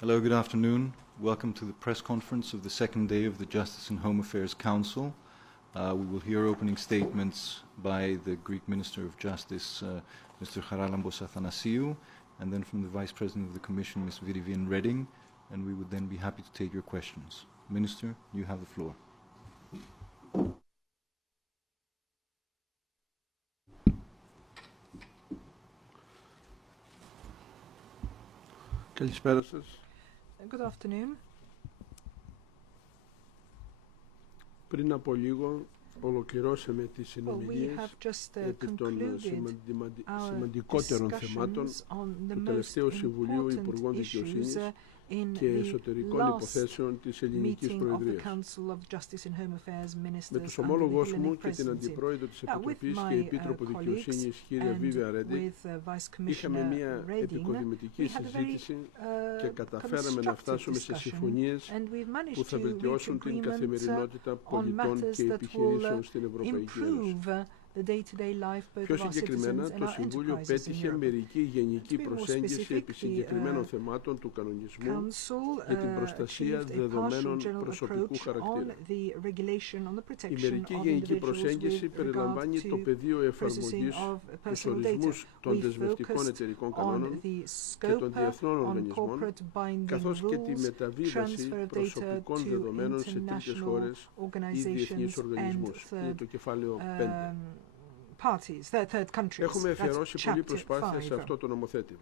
Hello, good afternoon. Welcome to the press conference of the second day of the Justice and Home Affairs Council. We will hear opening statements by the Greek Minister of Justice, Mr. Charalambos Athanasiou, and then from the Vice President of the Commission, Ms. Viviane Reding, and we would then be happy to take your questions. Minister, you have the floor. Καλησπέρα σας. Good afternoon. Πριν από λίγο ολοκληρώσαμε τις συνομιλίες επί των σημαντικότερων θεμάτων του τελευταίου Συμβουλίου Υπουργών Δικαιοσύνης και Εσωτερικών Υποθέσεων της Ελληνικής Προεδρίας. Με τους ομόλογους μου και την Αντιπρόεδρο της Επιτροπής και Επίτροπο Δικαιοσύνης, κυρία Viviane Reding, είχαμε μια επικοδημητική συζήτηση και καταφέραμε να φτάσουμε σε συμφωνίες που θα βελτιώσουν την καθημερινότητα πολιτών και επιχειρήσεων στην Ευρωπαϊκή Ένωση. Πιο συγκεκριμένα, το Συμβούλιο πέτυχε μερική γενική προσέγγιση επί συγκεκριμένων θεμάτων του κανονισμού για την προστασία δεδομένων προσωπικού χαρακτήρα. Η μερική γενική προσέγγιση περιλαμβάνει το πεδίο εφαρμογής, τους ορισμούς των δεσμευτικών εταιρικών κανόνων και των διεθνών οργανισμών, καθώς και τη μεταβίβαση προσωπικών δεδομένων σε τρίτες χώρες ή διεθνείς οργανισμούς. Είναι το κεφάλαιο 5. Έχουμε αφιερώσει πολλή προσπάθεια σε αυτό το νομοθέτημα.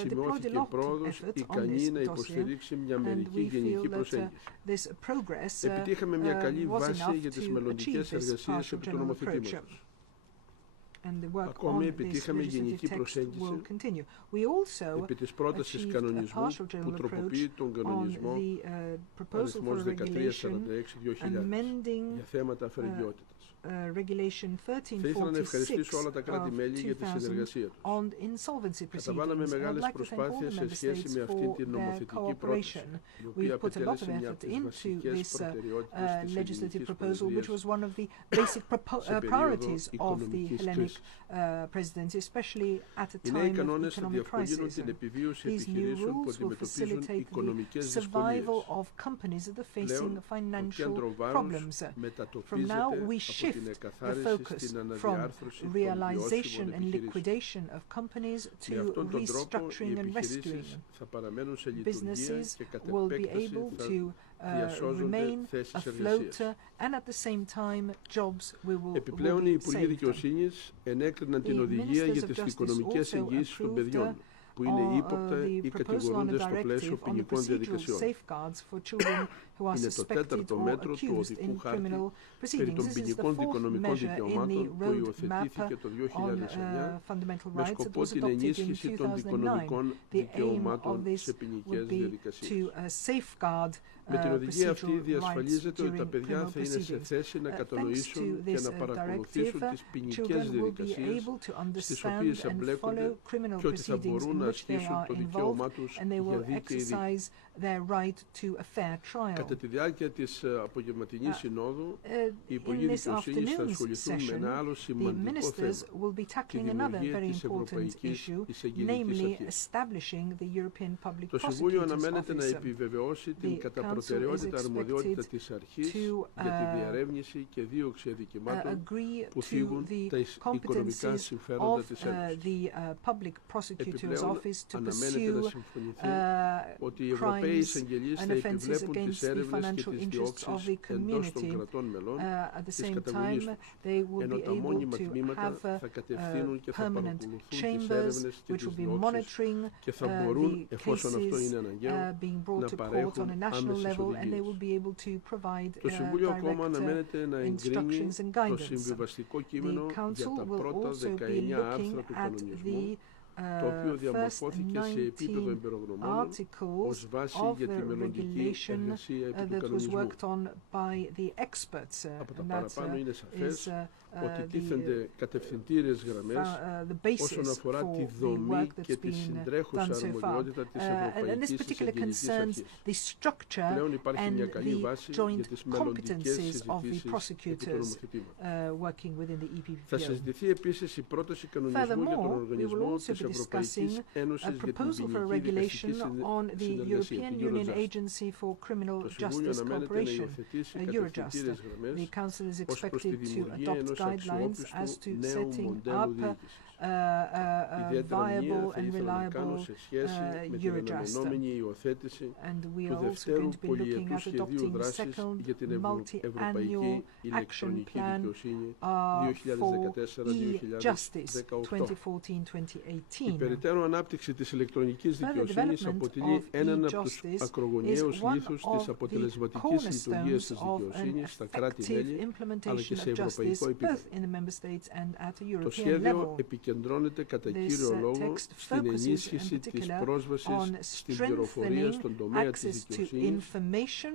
Σημειώθηκε πρόοδος ικανή να υποστηρίξει μια μερική γενική προσέγγιση. Επιτύχαμε μια καλή βάση για τις μελλοντικές εργασίες επί του νομοθετήματος. Ακόμη επιτύχαμε γενική προσέγγιση επί της πρότασης κανονισμού που τροποποιεί τον κανονισμό αριθμός 1346-2000 για θέματα αφαιρεγγιότητας. Θα ήθελα να ευχαριστήσω όλα τα κράτη-μέλη για τη συνεργασία τους. Καταβάλαμε μεγάλες προσπάθειες σε σχέση με αυτή την νομοθετική πρόταση, η οποία αποτέλεσε μια από τις βασικές προτεραιότητες της ελληνικής προεδρίας σε περίοδο οικονομικής κρίσης. Οι νέοι κανόνες θα διευκολύνουν την επιβίωση επιχειρήσεων που αντιμετωπίζουν οικονομικές δυσκολίες. Πλέον, το κέντρο βάρους μετατοπίζεται από την εκαθάριση στην αναδιάρθρωση των βιώσιμων επιχειρήσεων. Με αυτόν τον τρόπο, οι επιχειρήσεις θα παραμένουν σε λειτουργία και κατ' επέκταση θα διασώζονται θέσεις εργασίας. Επιπλέον, οι Υπουργοί Δικαιοσύνης ενέκριναν την οδηγία για τις οικονομικές εγγύησεις των παιδιών, που είναι ύποπτα ή κατηγορούνται στο πλαίσιο ποινικών διαδικασιών. Είναι το τέταρτο μέτρο του οδικού χάρτη περί των ποινικών δικονομικών δικαιωμάτων που υιοθετήθηκε το 2009 με σκοπό την ενίσχυση των δικονομικών δικαιωμάτων σε ποινικές διαδικασίες. Με την οδηγία αυτή διασφαλίζεται ότι τα παιδιά θα είναι σε θέση να κατανοήσουν και να παρακολουθήσουν τις ποινικές διαδικασίες στις οποίες εμπλέκονται και ότι θα μπορούν να ασκήσουν το δικαίωμά τους για δίκαιη δίκη. Κατά τη διάρκεια της απογευματινής συνόδου, οι Υπουργοί Δικαιοσύνης θα ασχοληθούν με ένα άλλο σημαντικό θέμα, τη δημιουργία της Ευρωπαϊκής Εισαγγελικής Αρχής. Το Συμβούλιο αναμένεται να επιβεβαιώσει την κατά προτεραιότητα αρμοδιότητα της αρχής για τη διερεύνηση και δίωξη αδικημάτων που θίγουν τα οικονομικά συμφέροντα της Ένωσης. Επιπλέον, αναμένεται να συμφωνηθεί ότι οι Ευρωπαίοι εισαγγελείς θα επιβλέπουν τις έρευνες και τις διώξεις εντός των κρατών μελών της καταγωγής τους, ενώ τα μόνιμα τμήματα θα κατευθύνουν και θα παρακολουθούν τις έρευνες και τις διώξεις και θα μπορούν, εφόσον αυτό είναι αναγκαίο, να παρέχουν άμεσες οδηγίες. Το Συμβούλιο ακόμα αναμένεται να εγκρίνει το συμβιβαστικό κείμενο για τα πρώτα 19 άρθρα του κανονισμού, το οποίο διαμορφώθηκε σε επίπεδο εμπειρογνωμόνων ως βάση για τη μελλοντική εργασία επί του κανονισμού. Από τα παραπάνω είναι σαφές ότι τίθενται κατευθυντήριες γραμμές όσον αφορά τη δομή και τη συντρέχουσα αρμοδιότητα της Ευρωπαϊκής Εισαγγελικής Αρχής. Πλέον υπάρχει μια καλή βάση για τις μελλοντικές συζητήσεις επί του νομοθετήματος. Θα συζητηθεί επίσης η πρόταση κανονισμού για τον οργανισμό της be discussing a proposal for a regulation on the European Union Agency for Criminal Justice Cooperation, Eurojust. The Council is expected to adopt guidelines as to setting up a viable and reliable Eurojust. And we are also going to be looking at adopting the second multi-annual action plan for e-justice 2014-2018. Further development of e-justice is one of the cornerstones of an effective implementation of justice both in the Member States and at a European level. This text focuses in particular on strengthening access to information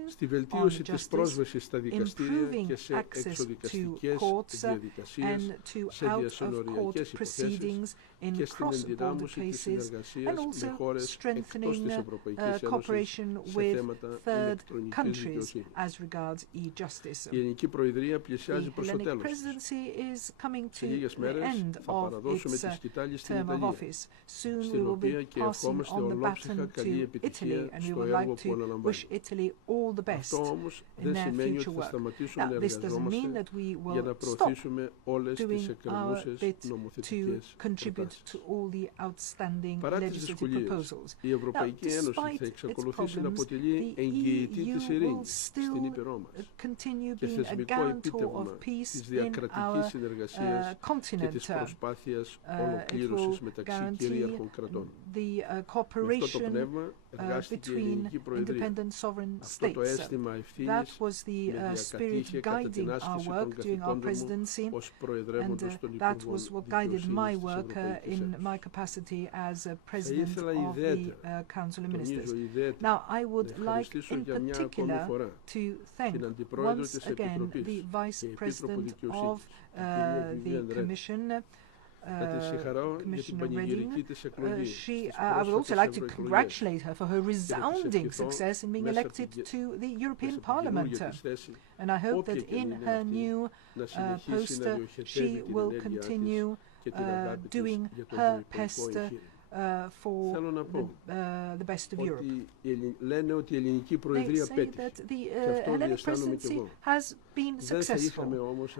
on justice, improving access to courts and to out-of-court proceedings in cross-border cases, and also strengthening cooperation with third countries as regards e-justice. The Hellenic Presidency is coming to the end of its term of office. Soon we will be passing on the baton to Italy, and we would like to wish Italy all the best in their future work. Now, this doesn't mean that we will stop doing our bit to contribute to all the outstanding legislative proposals. Now, despite its problems, the EU will still continue being a guarantor of peace in our continent. It will guarantee the cooperation between independent sovereign states. That was the spirit guiding our work during our presidency, and that was what guided my work in my capacity as President of the Council of Ministers. Now, I would like in particular to thank once again the Vice President of the Commission, Commissioner Reding. I would also like to congratulate her for her resounding success in being elected to the European Parliament. And I hope that in her new post she will continue doing her best for the best of Europe. They say that the Hellenic Presidency has been successful.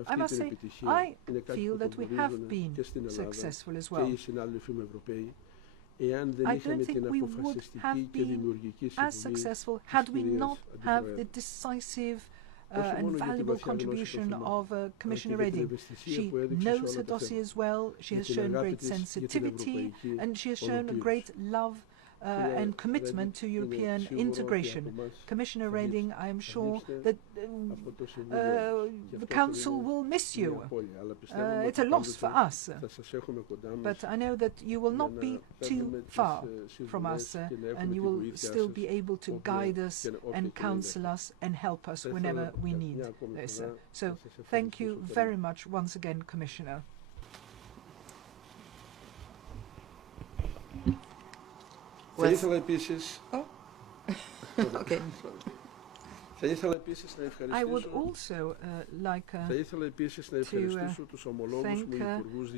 I must say, I feel that we have been successful as well. I don't think we would have been as successful had we not have the decisive and valuable contribution of Commissioner Reding. She knows her dossiers well, she has shown great sensitivity, and she has shown a great love and commitment to European integration. Commissioner Reding, I am sure that the Council will miss you. It's a loss for us, but I know that you will not be too far from us, and you will still be able to guide us and counsel us and help us whenever we need this. So thank you very much once again, Commissioner. Okay. I would also like to thank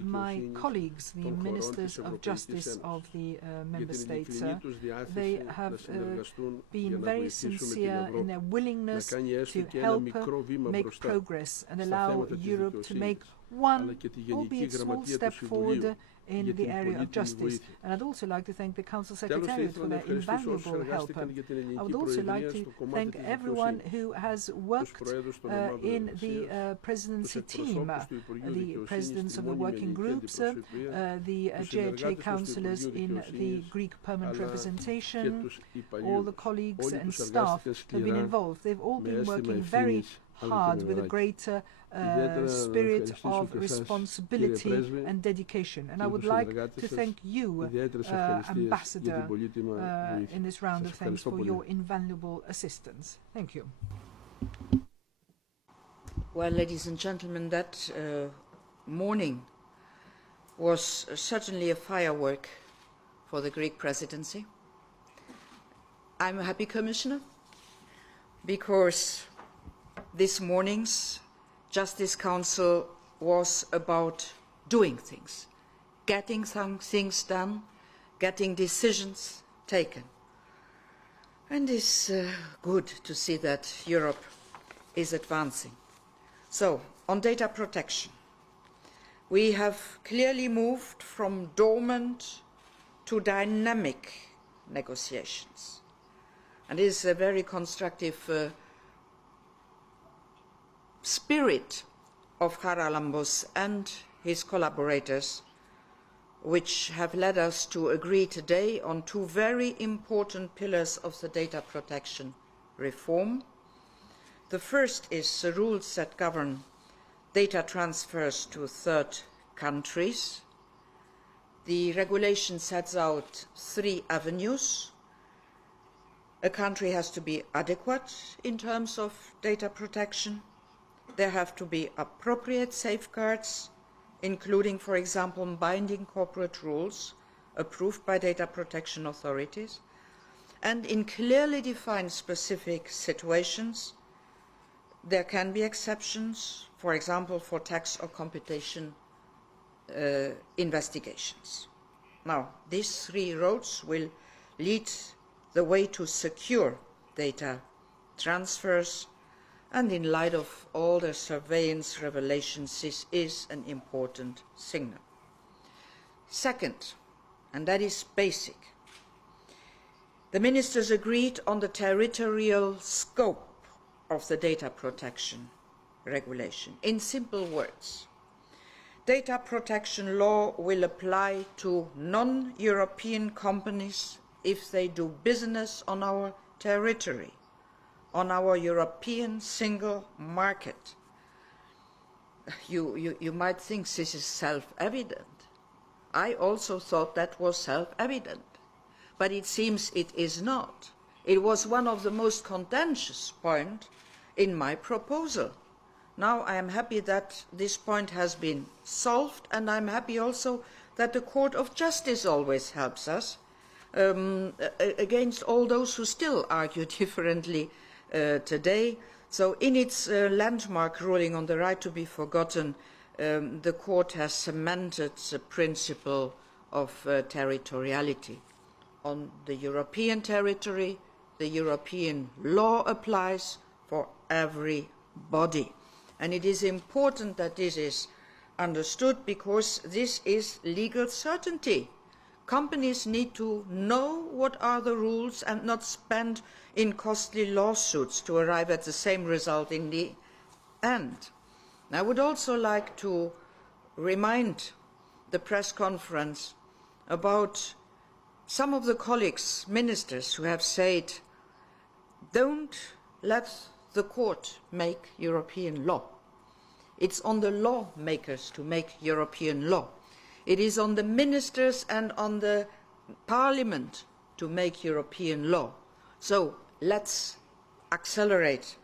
my colleagues, the Ministers of Justice of the Member States. They have been very sincere in their willingness to help make progress and allow Europe to make one, albeit small, step forward in the area of justice. And I'd also like to thank the Council Secretariat for their invaluable help. I would also like to thank everyone who has worked in the presidency team, the presidents of the working groups, the JHA councillors in the Greek permanent representation, all the colleagues and staff who have been involved. They've all been working very hard with a great spirit of responsibility and dedication. And I would like to thank you, Ambassador, in this round of thanks for your invaluable assistance. Thank you. Well, ladies and gentlemen, that morning was certainly a firework for the Greek presidency. I'm a happy commissioner because this morning's Justice Council was about doing things, getting some things done, getting decisions taken. And it's good to see that Europe is advancing. So, on data protection, we have clearly moved from dormant to dynamic negotiations. And it is a very constructive spirit of Haralambos and his collaborators which have led us to agree today on two very important pillars of the data protection reform. The first is the rules that govern data transfers to third countries. The regulation sets out 3 avenues. A country has to be adequate in terms of data protection. There have to be appropriate safeguards, including, for example, binding corporate rules approved by data protection authorities. And in clearly defined specific situations, there can be exceptions, for example, for tax or competition investigations. Now, these 3 roads will lead the way to secure data transfers, and in light of all the surveillance revelations, this is an important signal. Second, and that is basic, the ministers agreed on the territorial scope of the data protection regulation. In simple words, data protection law will apply to non-European companies if they do business on our territory, on our European single market. You might think this is self-evident. I also thought that was self-evident, but it seems it is not. It was one of the most contentious points in my proposal. Now I am happy that this point has been solved, and I am happy also that the Court of Justice always helps us against all those who still argue differently today. So in its landmark ruling on the right to be forgotten, the Court has cemented the principle of territoriality. On the European territory, the European law applies for everybody. And it is important that this is understood, because this is legal certainty. Companies need to know what are the rules and not spend in costly lawsuits to arrive at the same result in the end. I would also like to remind the press conference about some of the colleagues, ministers, who have said, don't let the court make European law. It's on the lawmakers to make European law. It is on the ministers and on the parliament to make European law. So let's accelerate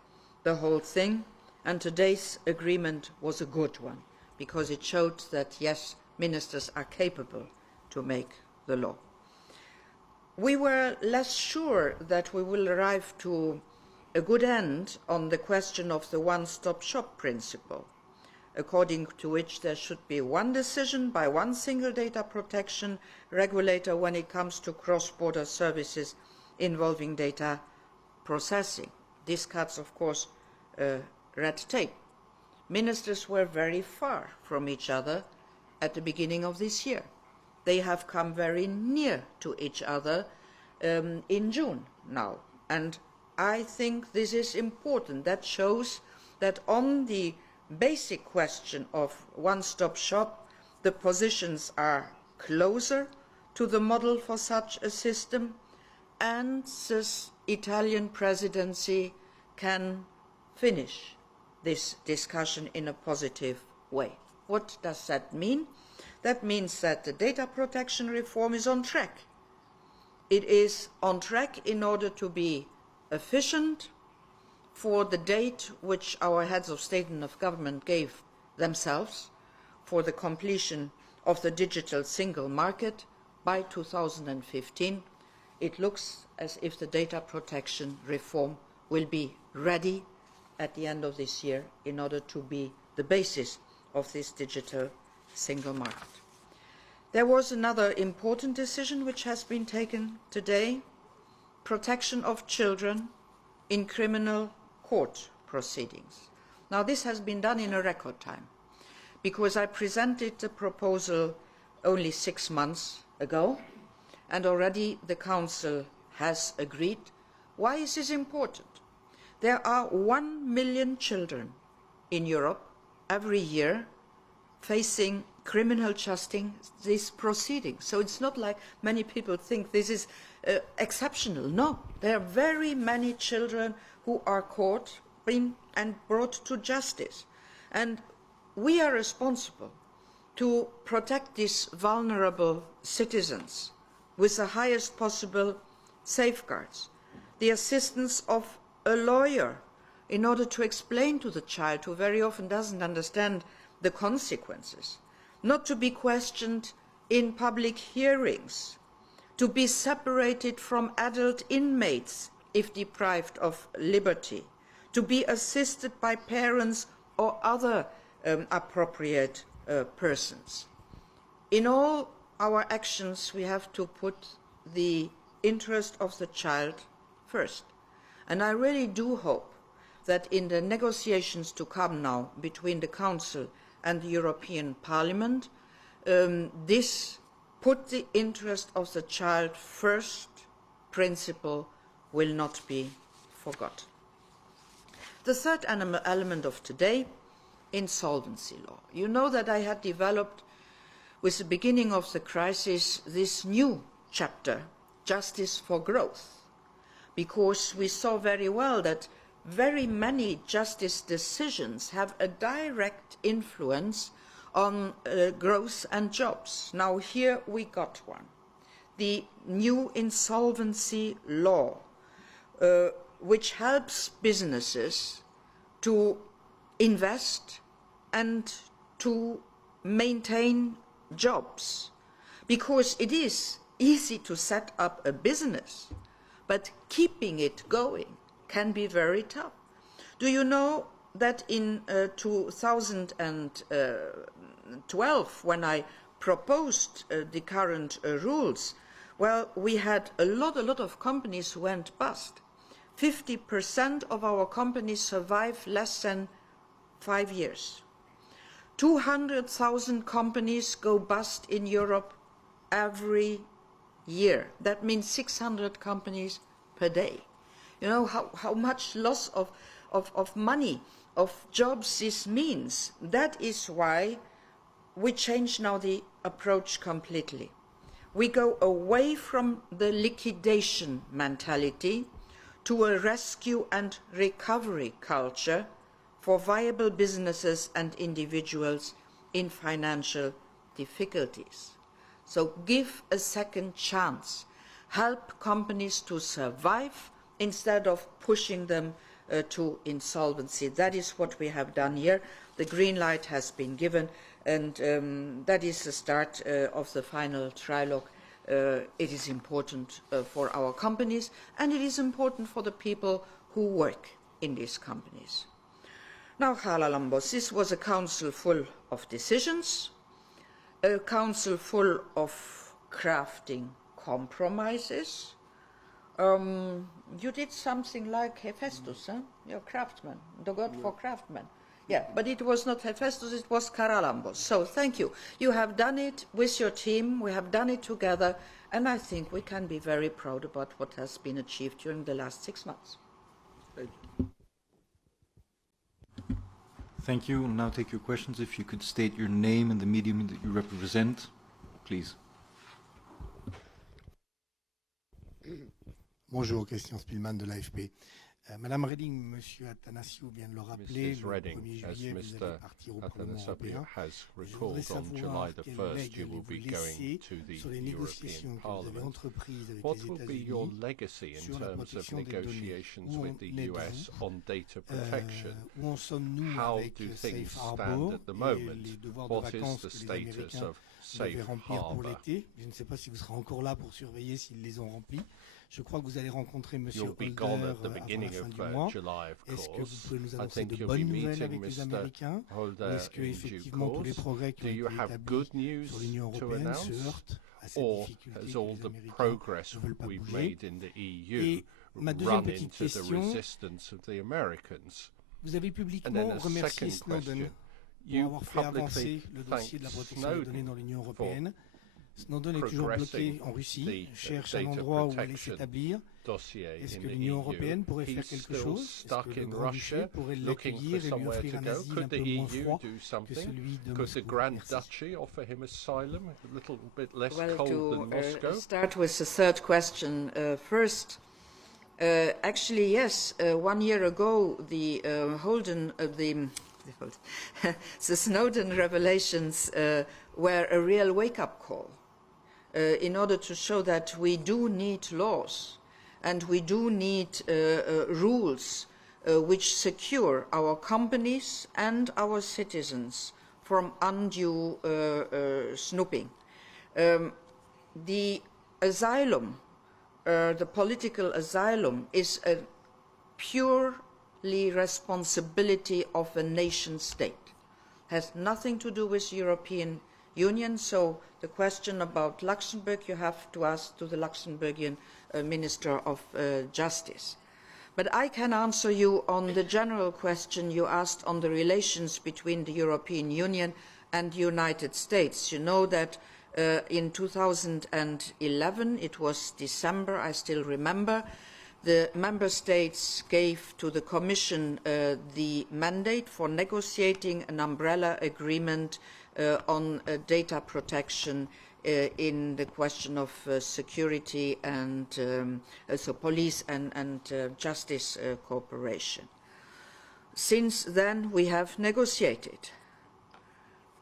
the whole thing, and today's agreement was a good one, because it showed that, yes, ministers are capable to make the law. We were less sure that we will arrive to a good end on the question of the one-stop shop principle, according to which there should be one decision by one single data protection regulator when it comes to cross-border services involving data processing. This cuts, of course, red tape. Ministers were very far from each other at the beginning of this year. They have come very near to each other in June now, and I think this is important. That shows that on the basic question of one-stop shop, the positions are closer to the model for such a system, and the Italian presidency can finish this discussion in a positive way. What does that mean? That means that the data protection reform is on track. It is on track in order to be efficient for the date which our heads of state and of government gave themselves for the completion of the digital single market by 2015. It looks as if the data protection reform will be ready at the end of this year in order to be the basis of this digital single market. There was another important decision which has been taken today: protection of children in criminal court proceedings. Now, this has been done in a record time, because I presented the proposal only 6 months ago, and already the Council has agreed. Why is this important? There are 1 million children in Europe every year facing criminal justice proceedings. So it's not like many people think this is exceptional. No, there are very many children who are caught and brought to justice. And we are responsible to protect these vulnerable citizens with the highest possible safeguards, the assistance of a lawyer in order to explain to the child, who very often doesn't understand the consequences, not to be questioned in public hearings, to be separated from adult inmates if deprived of liberty, to be assisted by parents or other appropriate persons. In all our actions, we have to put the interest of the child first. And I really do hope that in the negotiations to come now between the Council and the European Parliament, this put the interest of the child first principle will not be forgotten. The third element of today, insolvency law. You know that I had developed, with the beginning of the crisis, this new chapter, Justice for Growth, because we saw very well that very many justice decisions have a direct influence on growth and jobs. Now here we got one, the new insolvency law, which helps businesses to invest and to maintain jobs, because it is easy to set up a business, but keeping it going can be very tough. Do you know that in 2012, when I proposed the current rules, well, we had a lot of companies who went bust. 50% of our companies survive less than 5 years. 200,000 companies go bust in Europe every year. That means 600 companies per day. You know how much loss of money, of jobs this means. That is why we change now the approach completely. We go away from the liquidation mentality to a rescue and recovery culture for viable businesses and individuals in financial difficulties. So give a second chance. Help companies to survive instead of pushing them to insolvency. That is what we have done here. The green light has been given, and that is the start of the final trilogue. It is important for our companies, and it is important for the people who work in these companies. Now, Haralambos, this was a council full of decisions, a council full of crafting compromises. You did something like Hephaestus, huh? You're a craftsman, the god for craftsmen. Yeah, but it was not Hephaestus, it was Haralambos. So thank you. You have done it with your team, we have done it together, and I think we can be very proud about what has been achieved during the last 6 months. Thank you. Thank you. We'll now take your questions. If you could state your name and the medium that you represent, please. Bonjour, Christian Spielmann de l'AFP. Madame Reding, Monsieur Athanasiou vient de le rappeler, le 1er juillet, vous allez partir au Parlement européen. Je voudrais savoir quel legs allez-vous laisser sur les négociations que vous avez entreprises avec les États-Unis sur la protection des données. Où en sommes-nous avec Safe Harbor et les devoirs de vacances que les Américains devaient remplir pour l'été? Je ne sais pas si vous serez encore là pour surveiller s'ils les ont remplis. Je crois que vous allez rencontrer M. You'll be Holder gone at the avant la beginning fin of du mois. July, of Est-ce que vous course. pouvez nous I annoncer think de you'll bonnes be nouvelles avec meeting les Mr. Américains? Ou Holder est-ce que in due effectivement tous les course. progrès qui Do ont you été have établis good news sur l'Union to européenne se announce? heurtent à cette Or difficulté has que all les the Américains progress ne veulent pas we've bouger? made in the EU Et ma deuxième run petite into the question, resistance of the Americans? vous avez And then publiquement a remercié second Snowden question. pour You avoir fait publicly avancer le dossier de la thanked protection des données dans Snowden l'Union for européenne. Snowden est toujours bloqué en Russie, cherche un endroit où aller s'établir. Est-ce que l'Union européenne pourrait faire quelque chose? Est-ce que le Grand-Duché pourrait l'accueillir et lui offrir un asile un peu moins froid que celui de Moscou? Well, to start with the third question first, actually, yes, 1 year ago, the the Snowden revelations were a real wake-up call in order to show that we do need laws and we do need rules which secure our companies and our citizens from undue snooping. The asylum, the political asylum, is a purely responsibility of a nation state. Has nothing to do with European Union, so the question about Luxembourg you have to ask to the Luxembourgian Minister of Justice. But I can answer you on the general question you asked on the relations between the European Union and the United States. You know that in 2011, it was December, I still remember, the Member States gave to the Commission the mandate for negotiating an umbrella agreement on data protection in the question of security and so police and justice cooperation. Since then we have negotiated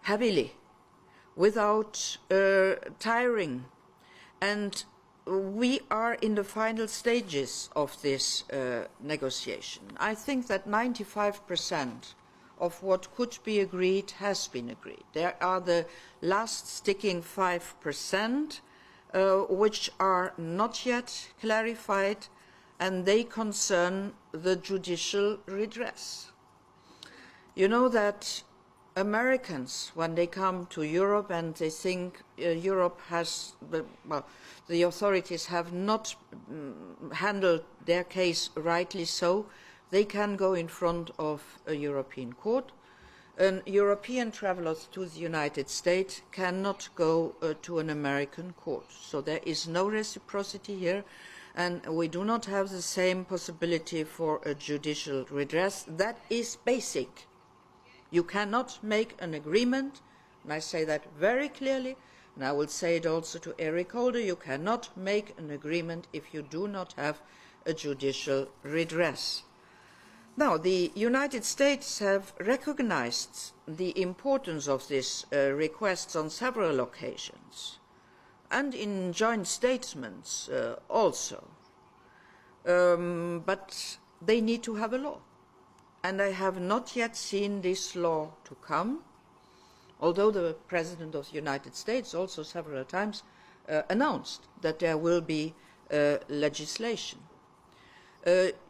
heavily, without tiring, and we are in the final stages of this negotiation. I think that 95% of what could be agreed has been agreed. There are the last sticking 5% which are not yet clarified, and they concern the judicial redress. You know that Americans, when they come to Europe and they think Europe has, the authorities have not handled their case rightly so, they can go in front of a European court. An European traveller to the United States cannot go to an American court. So there is no reciprocity here, and we do not have the same possibility for a judicial redress. That is basic. You cannot make an agreement, and I say that very clearly, and I will say it also to Eric Holder, you cannot make an agreement if you do not have a judicial redress. Now, the United States have recognized the importance of this request on several occasions, and in joint statements also. But they need to have a law. And I have not yet seen this law to come, although the President of the United States also several times announced that there will be legislation.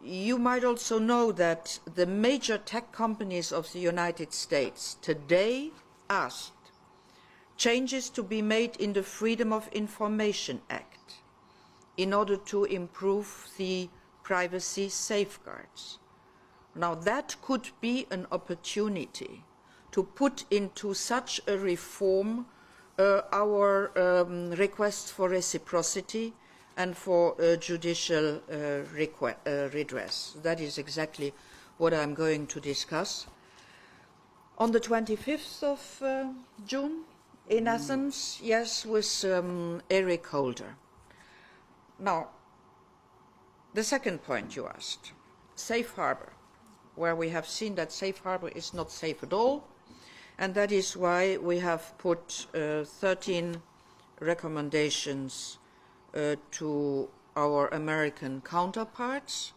You might also know that the major tech companies of the United States today asked changes to be made in the Freedom of Information Act in order to improve the privacy safeguards. Now that could be an opportunity to put into such a reform our requests for reciprocity and for judicial redress. That is exactly what I am going to discuss. On the 25th of June, in Athens, yes, with Eric Holder. Now, the second point you asked, safe harbour, where we have seen that safe harbour is not safe at all, and that is why we have put 13 recommendations to our American counterparts.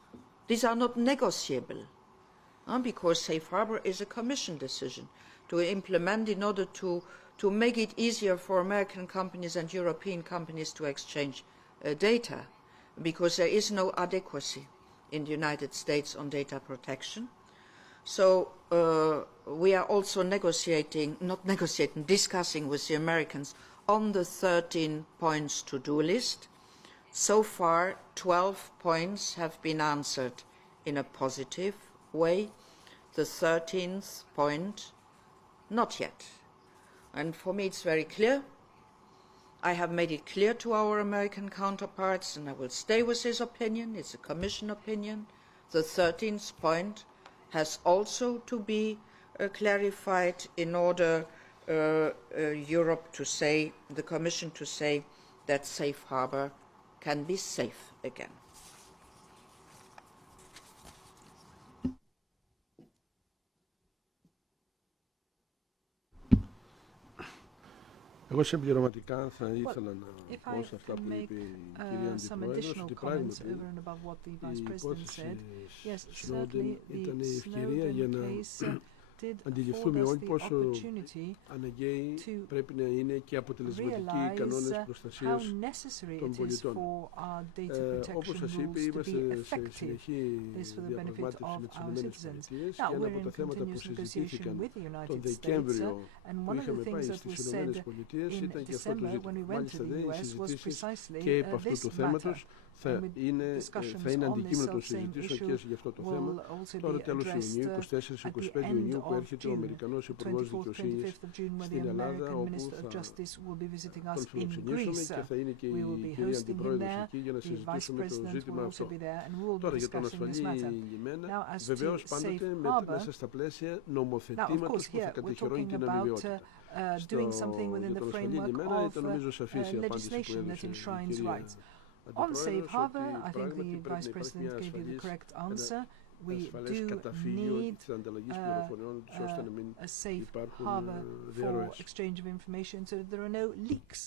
These are not negotiable, because safe harbour is a Commission decision to implement in order to make it easier for American companies and European companies to exchange data. because there is no adequacy in the United States on data protection. So we are also discussing with the Americans on the 13 points to-do list. So far, 12 points have been answered in a positive way. The 13th point, not yet. And for me, it's very clear. I have made it clear to our American counterparts, and I will stay with this opinion. It's a Commission opinion. The 13th point has also to be clarified in order Europe to say, the Commission to say that safe harbour can be safe again. Εγώ συμπληρωματικά θα ήθελα να πω σε αυτά που είπε η κυρία Αντιπρόεδρος ότι πράγματι η υπόθεση Snowden ήταν η ευκαιρία για να αντιληφθούμε όλοι πόσο αναγκαίοι πρέπει να είναι και αποτελεσματικοί οι κανόνες προστασίας των πολιτών. Όπως σας είπε, είμαστε σε συνεχή διαπραγμάτευση με τις ΗΠΑ και ένα από τα θέματα που συζητήθηκαν τον Δεκέμβριο που είχαμε πάει στις ΗΠΑ ήταν και αυτό το ζήτημα. Μάλιστα οι συζητήσεις και επ' αυτού του θέματος θα είναι αντικείμενο των συζητήσεων και για αυτό το θέμα. Τώρα τέλος Ιουνίου, 24-25 Ιουνίου, που έρχεται ο Αμερικανός Υπουργός Δικαιοσύνης στην Ελλάδα, όπου θα τον φιλοξενήσουμε και θα είναι και η κυρία Αντιπρόεδρος εκεί για να συζητήσουμε το ζήτημα αυτό. Τώρα για τον ασφαλή λιμένα, βεβαίως πάντοτε μέσα στα πλαίσια νομοθετήματος που θα κατοχυρώνει την αμοιβαιότητα. Για τον ασφαλή λιμένα ήταν νομίζω σαφής η απάντηση που έδωσε η κυρία. On safe harbour, I think the Vice President gave you the correct answer. We do need a safe harbour for exchange of information so that there are no leaks.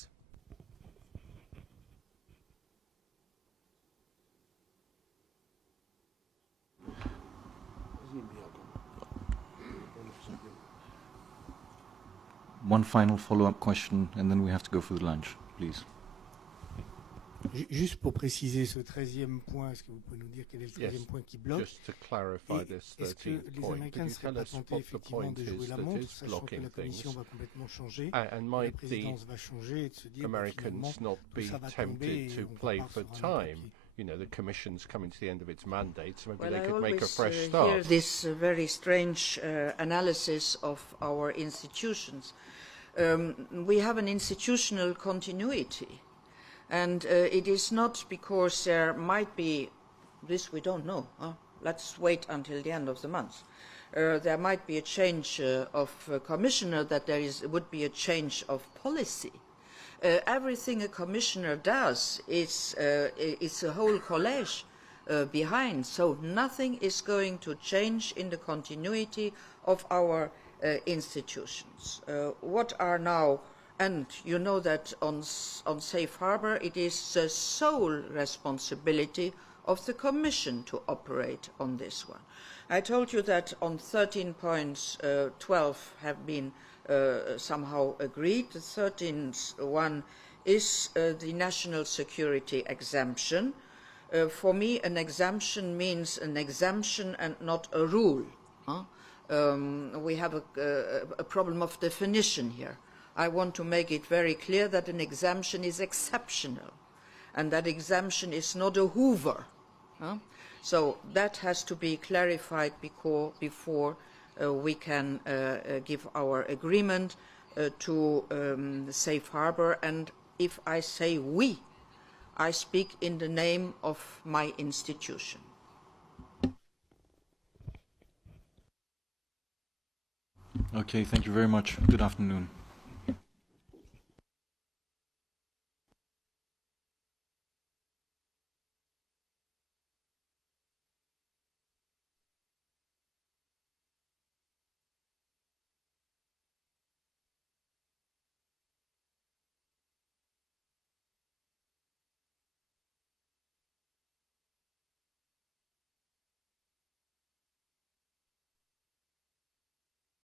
One final follow-up question, and then we have to go for the lunch, please. Juste pour préciser ce 13e point, est-ce que vous pouvez nous dire quel est le 13e point qui bloque? Just to clarify this 13th les point, Américains ne seraient pas tentés effectivement de jouer la montre, sachant que la Commission va complètement changer, la présidence va changer et de se dire Americans not be tempted to play for time? You know, the Commission's coming to the end of its mandate, so maybe they could make a fresh start. Hear this very strange analysis of our institutions. We have an institutional continuity. And it is not because there might be, this we don't know, let's wait until the end of the month. There might be a change of commissioner, that there would be a change of policy. Everything a commissioner does is a whole college behind, so nothing is going to change in the continuity of our institutions. What are now, and you know that on safe harbour it is the sole responsibility of the Commission to operate on this one. I told you that on 13 points 12 have been somehow agreed. The 13th one is the national security exemption. For me, an exemption means an exemption and not a rule. We have a problem of definition here. I want to make it very clear that an exemption is exceptional, and that exemption is not a Hoover. So that has to be clarified before we can give our agreement to safe harbour. And if I say we, I speak in the name of my institution. Okay, thank you very much. Good afternoon.